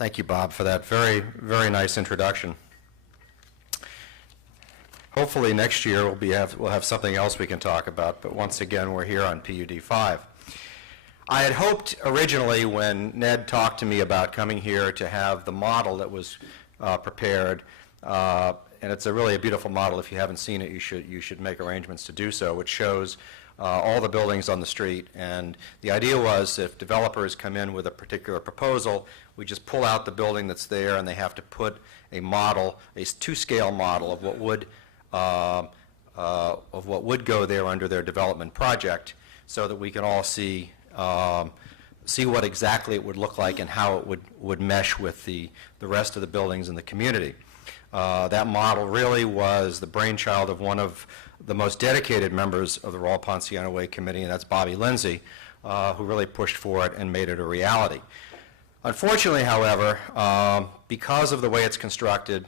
Thank you, Bob, for that very, very nice introduction. Hopefully next year we'll have something else we can talk about, but once again we're here on PUD 5. I had hoped originally when Ned talked to me about coming here to have the model that was prepared, and it's really a beautiful model. If you haven't seen it, you should make arrangements to do so, which shows all the buildings on the street. And the idea was if developers come in with a particular proposal, we just pull out the building that's there and they have to put a model, a to-scale model of what would go there under their development project, so that we can all see what exactly it would look like and how it would mesh with the rest of the buildings in the community. That model really was the brainchild of one of the most dedicated members of the Raul Ponciano Way Committee, and that's Bobby Lindsay, who really pushed for it and made it a reality. Unfortunately, however, because of the way it's constructed,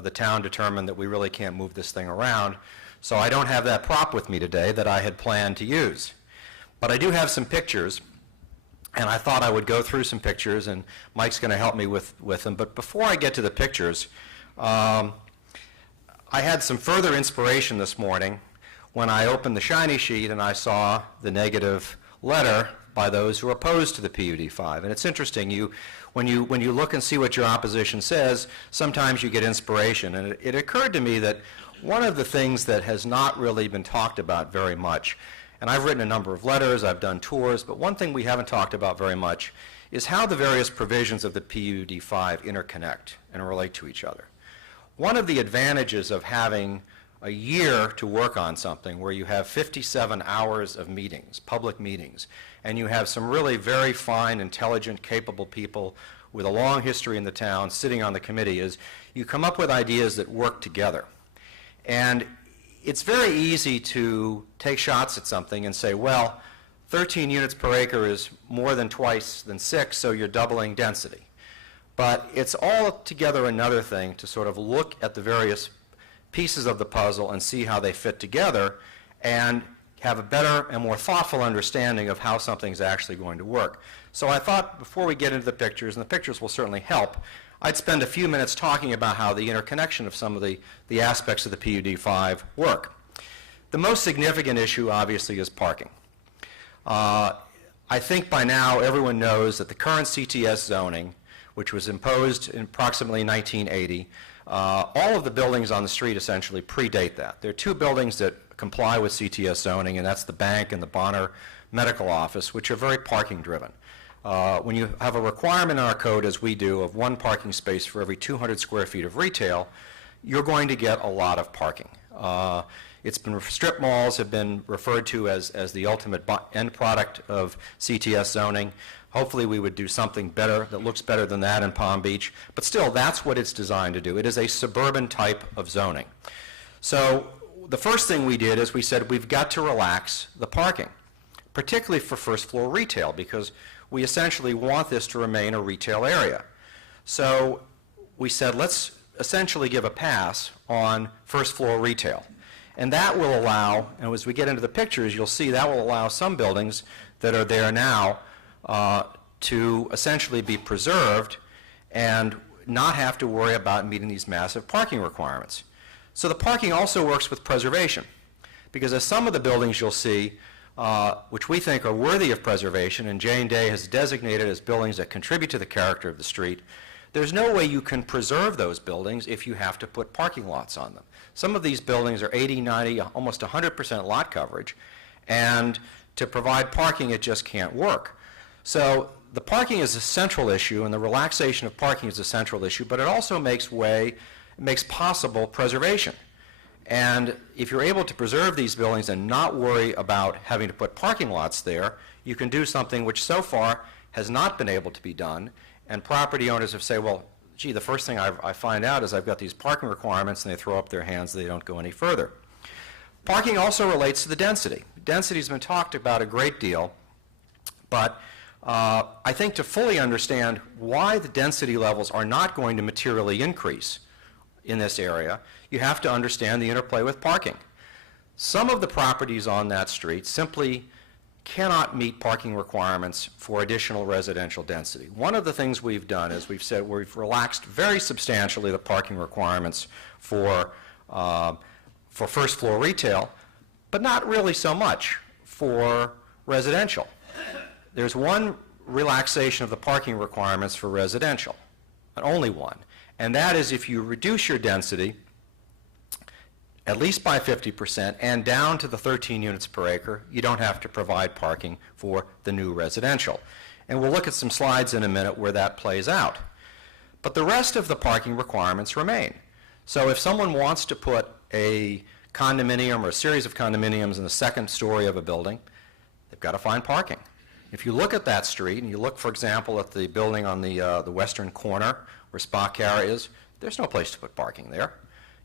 the town determined that we really can't move this thing around, so I don't have that prop with me today that I had planned to use. But I do have some pictures, and I thought I would go through some pictures, and Mike's going to help me with them. But before I get to the pictures, I had some further inspiration this morning when I opened the shiny sheet and I saw the negative letter by those who are opposed to the PUD 5. And it's interesting, when you look and see what your opposition says, sometimes you get inspiration. And it occurred to me that one of the things that has not really been talked about very much, and I've written a number of letters, I've done tours, but one thing we haven't talked about very much is how the various provisions of the PUD 5 interconnect and relate to each other. One of the advantages of having a year to work on something where you have 57 hours of meetings, public meetings, and you have some really very fine, intelligent, capable people with a long history in the town sitting on the committee is you come up with ideas that work together. And it's very easy to take shots at something and say, well, 13 units per acre is more than twice than 6, so you're doubling density. But it's altogether another thing to sort of look at the various pieces of the puzzle and see how they fit together and have a better and more thoughtful understanding of how something's actually going to work. So I thought before we get into the pictures, and the pictures will certainly help, I'd spend a few minutes talking about how the interconnection of some of the aspects of the PUD 5 work. The most significant issue, obviously, is parking. I think by now everyone knows that the current CTS zoning, which was imposed in approximately 1980, all of the buildings on the street essentially predate that. There are two buildings that comply with CTS zoning, and that's the bank and the Bonner Medical Office, which are very parking driven. When you have a requirement in our code, as we do, of 1 parking space for every 200 square feet of retail, you're going to get a lot of parking. Strip malls have been referred to as the ultimate end product of CTS zoning. Hopefully we would do something better that looks better than that in Palm Beach, but still that's what it's designed to do. It is a suburban type of zoning. So the first thing we did is we said we've got to relax the parking, particularly for first floor retail, because we essentially want this to remain a retail area. So we said let's essentially give a pass on first floor retail. And that will allow, and as we get into the pictures, you'll see that will allow some buildings that are there now to essentially be preserved and not have to worry about meeting these massive parking requirements. So the parking also works with preservation, because as some of the buildings you'll see, which we think are worthy of preservation, and Jane Day has designated as buildings that contribute to the character of the street, there's no way you can preserve those buildings if you have to put parking lots on them. Some of these buildings are 80, 90, almost 100% lot coverage, and to provide parking, it just can't work. So the parking is a central issue, and the relaxation of parking is a central issue, but it also makes possible preservation. And if you're able to preserve these buildings and not worry about having to put parking lots there, you can do something which so far has not been able to be done, and property owners have said, well, gee, the first thing I find out is I've got these parking requirements, and they throw up their hands, they don't go any further. Parking also relates to the density. Density has been talked about a great deal, but I think to fully understand why the density levels are not going to materially increase in this area, you have to understand the interplay with parking. Some of the properties on that street simply cannot meet parking requirements for additional residential density. One of the things we've done is we've said we've relaxed very substantially the parking requirements for first floor retail, but not really so much for residential. There's one relaxation of the parking requirements for residential, and only one, and that is if you reduce your density at least by 50% and down to the 13 units per acre, you don't have to provide parking for the new residential. And we'll look at some slides in a minute where that plays out. But the rest of the parking requirements remain. So if someone wants to put a condominium or a series of condominiums in the second story of a building, they've got to find parking. If you look at that street and you look, for example, at the building on the western corner where Pbca is, there's no place to put parking there.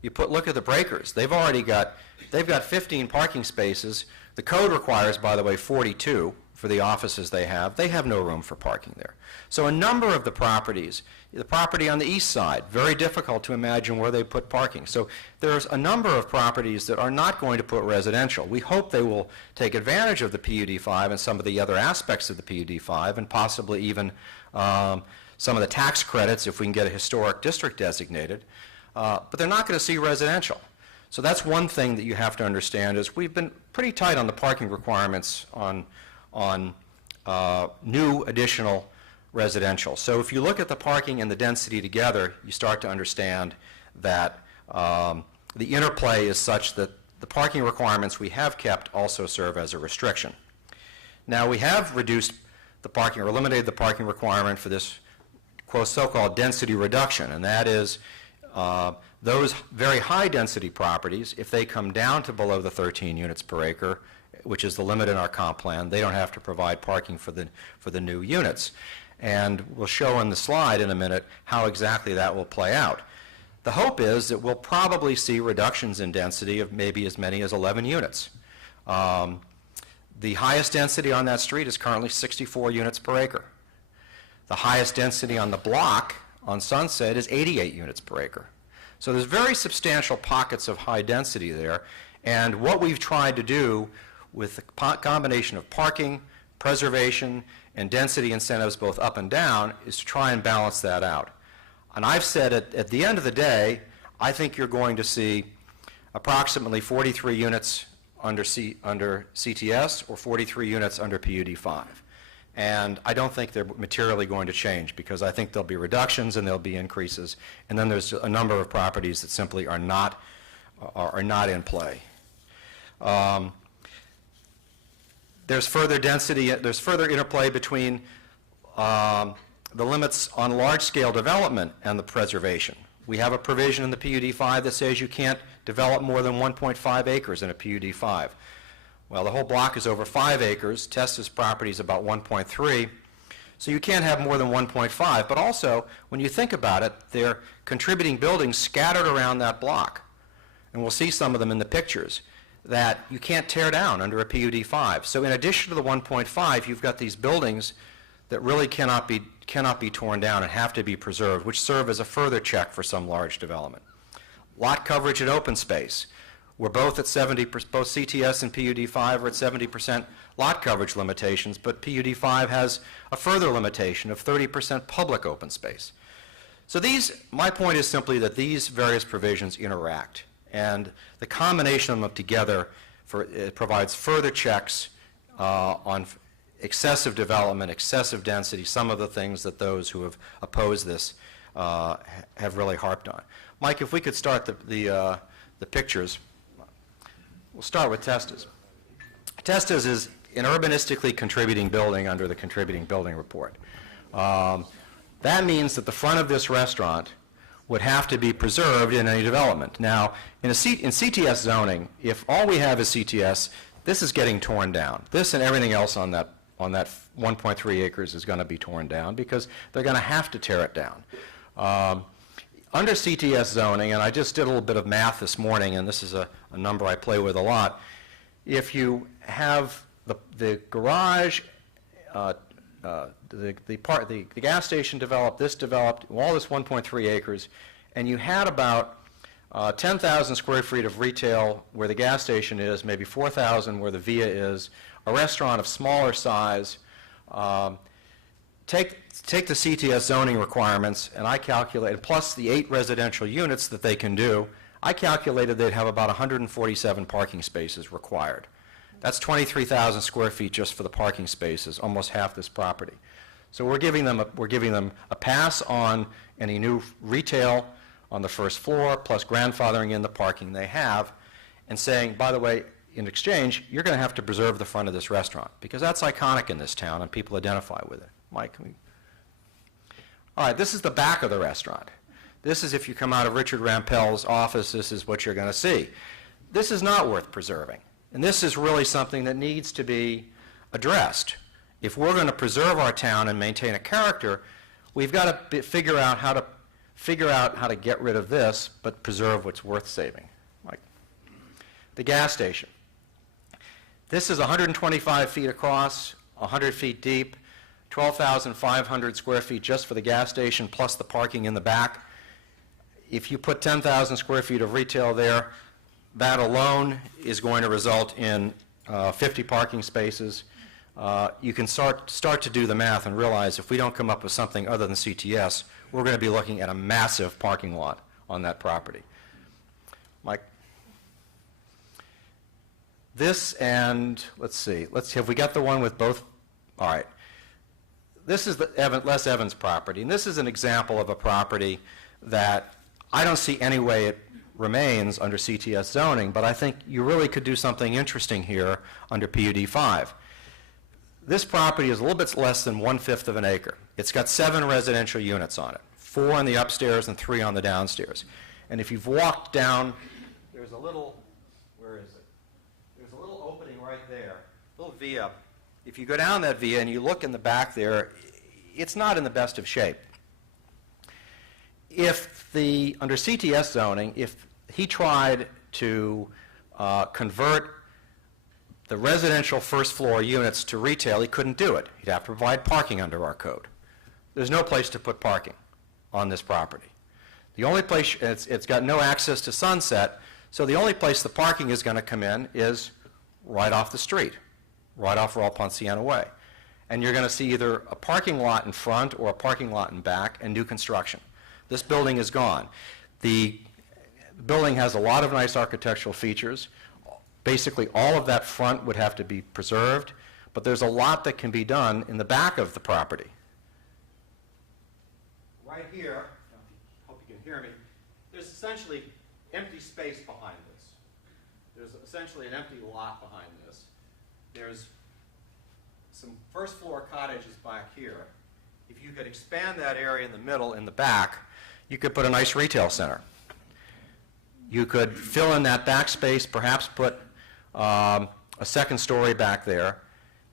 Look at the breakers. They've got 15 parking spaces. The code requires, by the way, 42 for the offices they have. They have no room for parking there. So a number of the properties, the property on the east side, very difficult to imagine where they put parking. So there's a number of properties that are not going to put residential. We hope they will take advantage of the PUD5 and some of the other aspects of the PUD5 and possibly even some of the tax credits if we can get a historic district designated. But they're not going to see residential. So that's one thing that you have to understand is we've been pretty tight on the parking requirements on new additional residential. So if you look at the parking and the density together, you start to understand that the interplay is such that the parking requirements we have kept also serve as a restriction. Now we have reduced the parking or eliminated the parking requirement for this so-called density reduction, and that is those very high density properties, if they come down to below the 13 units per acre, which is the limit in our comp plan, they don't have to provide parking for the new units. And we'll show on the slide in a minute how exactly that will play out. The hope is that we'll probably see reductions in density of maybe as many as 11 units. The highest density on that street is currently 64 units per acre. The highest density on the block on Sunset is 88 units per acre. So there's very substantial pockets of high density there, and what we've tried to do with the combination of parking, preservation, and density incentives both up and down is to try and balance that out. And I've said at the end of the day, I think you're going to see approximately 43 units under CTS or 43 units under PUD5. And I don't think they're materially going to change because I think there'll be reductions and there'll be increases. And then there's a number of properties that simply are not in play. There's further density, there's further interplay between the limits on large-scale development and the preservation. We have a provision in the PUD5 that says you can't develop more than 1.5 acres in a PUD5. Well, the whole block is over 5 acres. Testa's property is about 1.3. So you can't have more than 1.5. But also, when you think about it, they're contributing buildings scattered around that block. And we'll see some of them in the pictures that you can't tear down under a PUD5. So in addition to the 1.5, you've got these buildings that really cannot be torn down and have to be preserved, which serve as a further check for some large development. Lot coverage and open space. We're both at 70%, both CTS and PUD5 are at 70% lot coverage limitations, but PUD5 has a further limitation of 30% public open space. So my point is simply that these various provisions interact, and the combination of them together it provides further checks on excessive development, excessive density, some of the things that those who have opposed this have really harped on. Mike, if we could start the pictures. We'll start with Testa's. Testa's is an urbanistically contributing building under the contributing building report. That means that the front of this restaurant would have to be preserved in any development. Now, in CTS zoning, if all we have is CTS, this is getting torn down. This and everything else on that 1.3 acres is going to be torn down because they're going to have to tear it down. Under CTS zoning, and I just did a little bit of math this morning, and this is a number I play with a lot, if you have the garage, the gas station developed, this developed, all this 1.3 acres, and you had about 10,000 square feet of retail where the gas station is, maybe 4,000 where the VIA is, a restaurant of smaller size, take the CTS zoning requirements, and I calculated, plus the 8 residential units that they can do, I calculated they'd have about 147 parking spaces required. That's 23,000 square feet just for the parking spaces, almost half this property. So we're giving them a pass on any new retail on the first floor, plus grandfathering in the parking they have, and saying, by the way, in exchange, you're going to have to preserve the front of this restaurant, because that's iconic in this town and people identify with it. Mike, can we? All right, this is the back of the restaurant. This is, if you come out of Richard Rampell's office, this is what you're going to see. This is not worth preserving, and this is really something that needs to be addressed. If we're going to preserve our town and maintain a character, we've got to figure out how to get rid of this, but preserve what's worth saving. Like the gas station. This is 125 feet across, 100 feet deep, 12,500 square feet just for the gas station, plus the parking in the back. If you put 10,000 square feet of retail there, that alone is going to result in 50 parking spaces. You can start to do the math and realize if we don't come up with something other than CTS, we're going to be looking at a massive parking lot on that property. Mike? This and, let's see, have we got the one with both? All right. This is the Les Evans property, and this is an example of a property that I don't see any way it remains under CTS zoning, but I think you really could do something interesting here under PUD 5. This property is a little bit less than 1/5 of an acre. It's got 7 residential units on it, 4 on the upstairs and 3 on the downstairs. And if you've walked down, there's a little, where is it? There's a little opening right there, a little via. If you go down that via and you look in the back there, it's not in the best of shape. Under CTS zoning, if he tried to convert the residential first floor units to retail, he couldn't do it. He'd have to provide parking under our code. There's no place to put parking on this property. The only place, it's got no access to Sunset, so the only place the parking is going to come in is right off the street, right off Raul Ponciano Way. And you're going to see either a parking lot in front or a parking lot in back and new construction. This building is gone. The building has a lot of nice architectural features. Basically, all of that front would have to be preserved, but there's a lot that can be done in the back of the property. Right here, I hope you can hear me, there's essentially empty space behind this. There's essentially an empty lot behind this. There's some first floor cottages back here. If you could expand that area in the middle, in the back, you could put a nice retail center. You could fill in that back space, perhaps put a second story back there.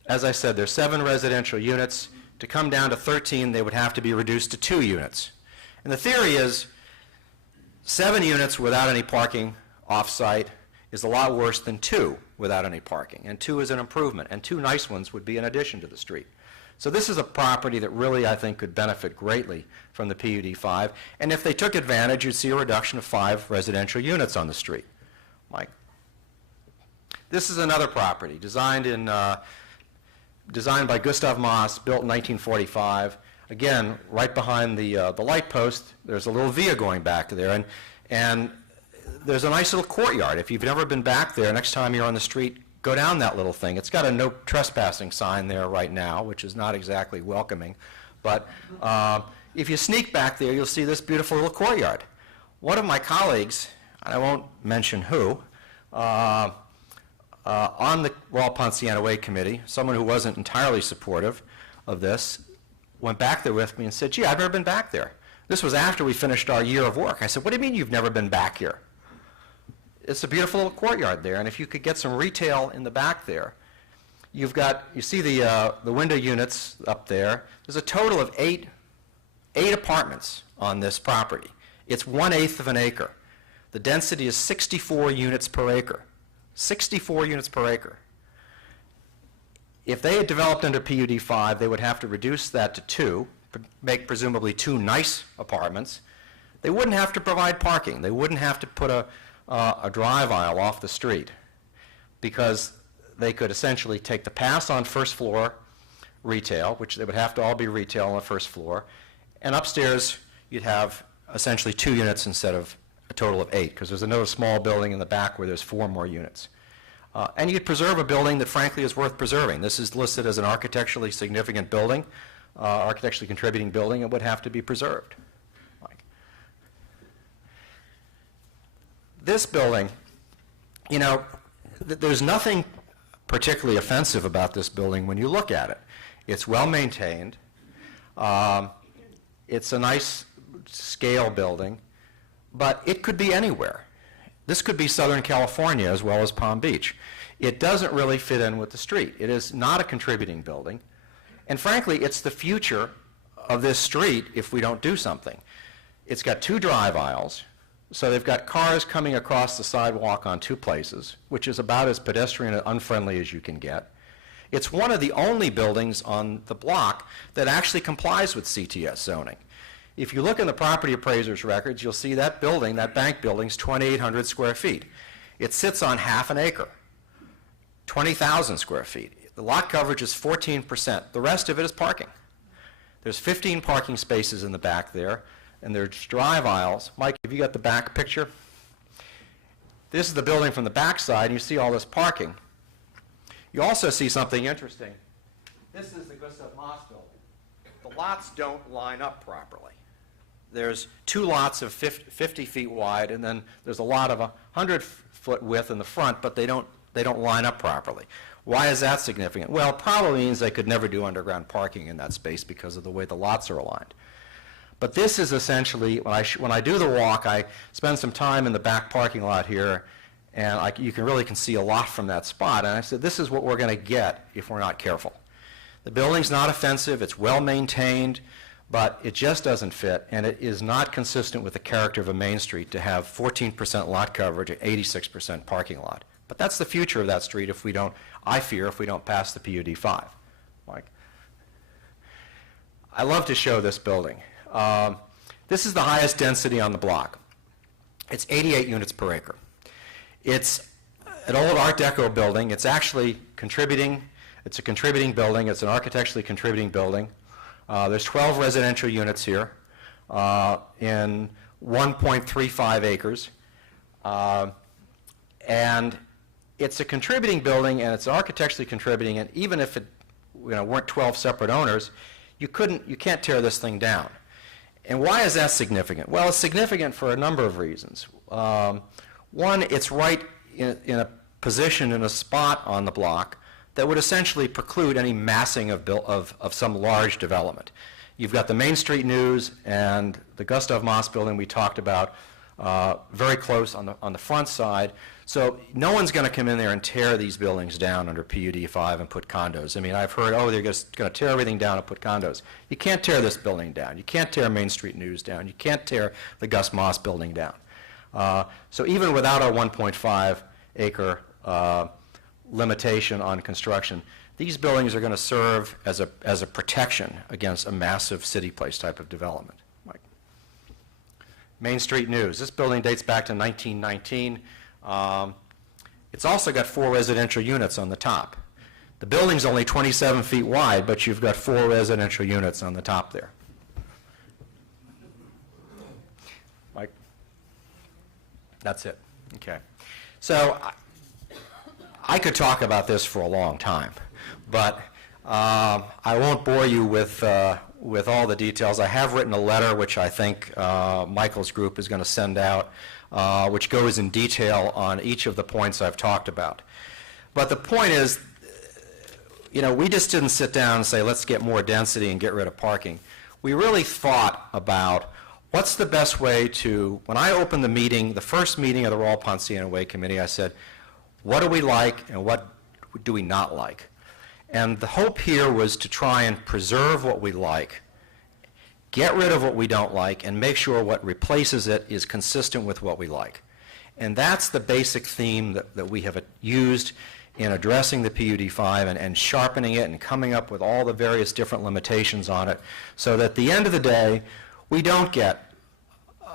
As I said, there's 7 residential units. To come down to 13, they would have to be reduced to 2 units. And the theory is 7 units without any parking off-site is a lot worse than 2 without any parking. And 2 is an improvement. And 2 nice ones would be in addition to the street. So this is a property that really, I think, could benefit greatly from the PUD 5. And if they took advantage, you'd see a reduction of 5 residential units on the street. Mike? This is another property designed by Gustav Moss, built in 1945. Again, right behind the light post, there's a little via going back there. And there's a nice little courtyard. If you've never been back there, next time you're on the street, go down that little thing. It's got a no trespassing sign there right now, which is not exactly welcoming. But if you sneak back there, you'll see this beautiful little courtyard. One of my colleagues, and I won't mention who, on the Raul Ponciano Way Committee, someone who wasn't entirely supportive of this, went back there with me and said, gee, I've never been back there. This was after we finished our year of work. I said, what do you mean you've never been back here? It's a beautiful little courtyard there, and if you could get some retail in the back there, you see the window units up there. There's a total of 8 apartments on this property. It's 1/8 of an acre. The density is 64 units per acre. 64 units per acre. If they had developed under PUD 5, they would have to reduce that to 2, make presumably 2 nice apartments. They wouldn't have to provide parking. They wouldn't have to put a drive aisle off the street, because they could essentially take the pass on first floor retail, which they would have to all be retail on the first floor, and upstairs you'd have essentially 2 units instead of a total of 8, because there's another small building in the back where there's 4 more units. And you'd preserve a building that frankly is worth preserving. This is listed as an architecturally significant building, architecturally contributing building. It would have to be preserved. This building, you know, there's nothing particularly offensive about this building when you look at it. It's well maintained. It's a nice scale building, but it could be anywhere. This could be Southern California as well as Palm Beach. It doesn't really fit in with the street. It is not a contributing building. And frankly, it's the future of this street if we don't do something. It's got 2 drive aisles. So they've got cars coming across the sidewalk on 2 places, which is about as pedestrian and unfriendly as you can get. It's one of the only buildings on the block that actually complies with CTS zoning. If you look in the property appraiser's records, you'll see that building, that bank building, is 2,800 square feet. It sits on half an acre, 20,000 square feet. The lot coverage is 14%. The rest of it is parking. There's 15 parking spaces in the back there, and there's drive aisles. Mike, have you got the back picture? This is the building from the back side, and you see all this parking. You also see something interesting. This is the Gustav Moss building. The lots don't line up properly. There's 2 lots of 50 feet wide, and then there's a lot of 100-foot width in the front, but they don't line up properly. Why is that significant? Well, it probably means they could never do underground parking in that space because of the way the lots are aligned. But this is essentially, when I do the walk, I spend some time in the back parking lot here, and you really can see a lot from that spot. And I said, this is what we're going to get if we're not careful. The building's not offensive, it's well maintained, but it just doesn't fit, and it is not consistent with the character of a Main Street to have 14% lot coverage and 86% parking lot. But that's the future of that street if we don't, I fear, if we don't pass the PUD 5. Mike? I love to show this building. This is the highest density on the block. It's 88 units per acre. It's an old Art Deco building. It's actually contributing. It's a contributing building. It's an architecturally contributing building. There's 12 residential units here in 1.35 acres. And it's a contributing building, and it's architecturally contributing, and even if it weren't 12 separate owners, you can't tear this thing down. And why is that significant? Well, it's significant for a number of reasons. One, it's right in a position, in a spot on the block that would essentially preclude any massing of some large development. You've got the Main Street News and the Gustav Moss building we talked about very close on the front side. So no one's going to come in there and tear these buildings down under PUD 5 and put condos. I mean, I've heard, oh, they're just going to tear everything down and put condos. You can't tear this building down. You can't tear Main Street News down. You can't tear the Gus Moss building down. So even without a 1.5 acre limitation on construction, these buildings are going to serve as a protection against a massive city place type of development. Mike. Main Street News. This building dates back to 1919. It's also got 4 residential units on the top. The building's only 27 feet wide, but you've got 4 residential units on the top there. Mike? That's it. Okay. So I could talk about this for a long time, but I won't bore you with all the details. I have written a letter which I think Michael's group is going to send out, which goes in detail on each of the points I've talked about. But the point is, we just didn't sit down and say, let's get more density and get rid of parking. We really thought about what's the best way to, when I opened the meeting, the first meeting of the Royal Ponciano Way Committee, I said, what do we like and what do we not like? And the hope here was to try and preserve what we like, get rid of what we don't like, and make sure what replaces it is consistent with what we like. And that's the basic theme that we have used in addressing the PUD 5 and sharpening it and coming up with all the various different limitations on it, so that at the end of the day, we don't get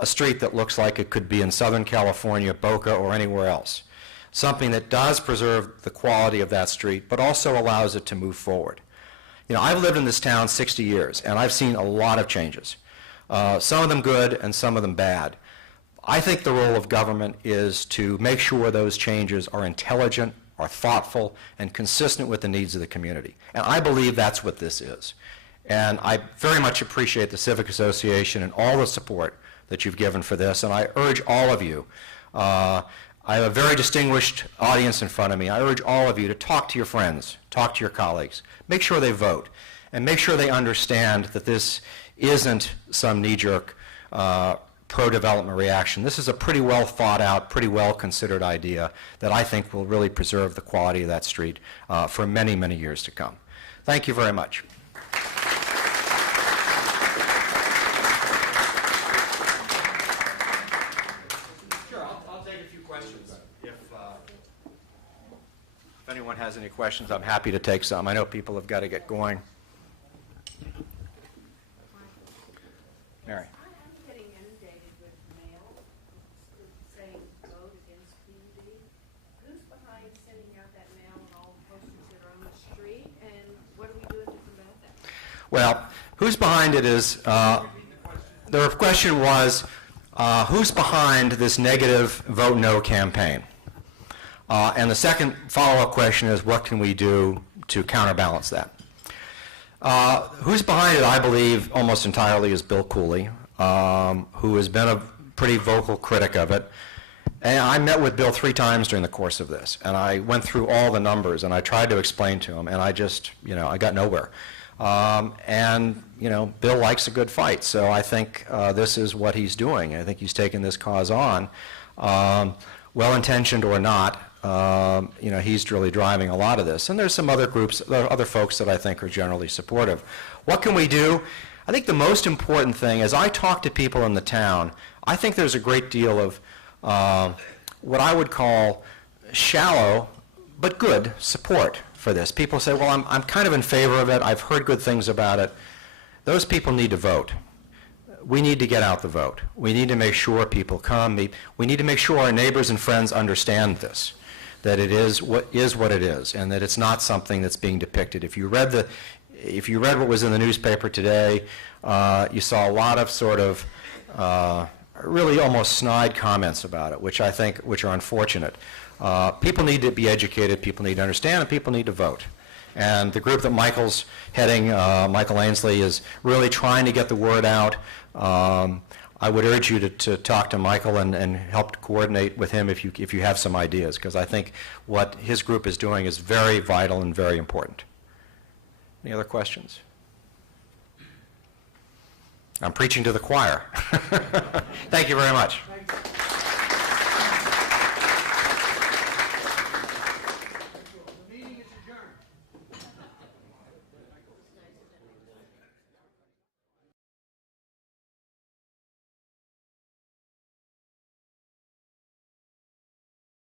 a street that looks like it could be in Southern California, Boca, or anywhere else. something that does preserve the quality of that street, but also allows it to move forward. You know, I've lived in this town 60 years, and I've seen a lot of changes, some of them good and some of them bad. I think the role of government is to make sure those changes are intelligent, are thoughtful, and consistent with the needs of the community. And I believe that's what this is. And I very much appreciate the Civic Association and all the support that you've given for this, and I urge all of you, I have a very distinguished audience in front of me, I urge all of you to talk to your friends, talk to your colleagues, make sure they vote, and make sure they understand that this isn't some knee-jerk pro-development reaction. This is a pretty well thought out, pretty well considered idea that I think will really preserve the quality of that street for many, many years to come. Thank you very much. If anyone has any questions, I'm happy to take some. I know people have got to get going. Mary. I'm getting inundated with mail saying vote against PUD. Who's behind sending out that mail and all the posters that are on the street, and what are we doing to combat that? Well, who's behind it is, the question was, who's behind this negative vote no campaign? And the second follow-up question is, what can we do to counterbalance that? Who's behind it, I believe, almost entirely is Bill Cooley, who has been a pretty vocal critic of it. And I met with Bill 3 times during the course of this, and I went through all the numbers, and I tried to explain to him, and I just, you know, I got nowhere. And, you know, Bill likes a good fight, so I think this is what he's doing. I think he's taken this cause on, well-intentioned or not. You know, he's really driving a lot of this. And there's some other groups, other folks that I think are generally supportive. What can we do? I think the most important thing, as I talk to people in the town, I think there's a great deal of what I would call shallow but good support for this. People say, well, I'm kind of in favor of it. I've heard good things about it. Those people need to vote. We need to get out the vote. We need to make sure people come. We need to make sure our neighbors and friends understand this, that it is what it is, and that it's not something that's being depicted. If you read what was in the newspaper today, you saw a lot of sort of really almost snide comments about it, which I think are unfortunate. People need to be educated, people need to understand, and people need to vote. And the group that Michael's heading, Michael Ainsley, is really trying to get the word out. I would urge you to talk to Michael and help coordinate with him if you have some ideas, because I think what his group is doing is very vital and very important. Any other questions? I'm preaching to the choir. Thank you very much.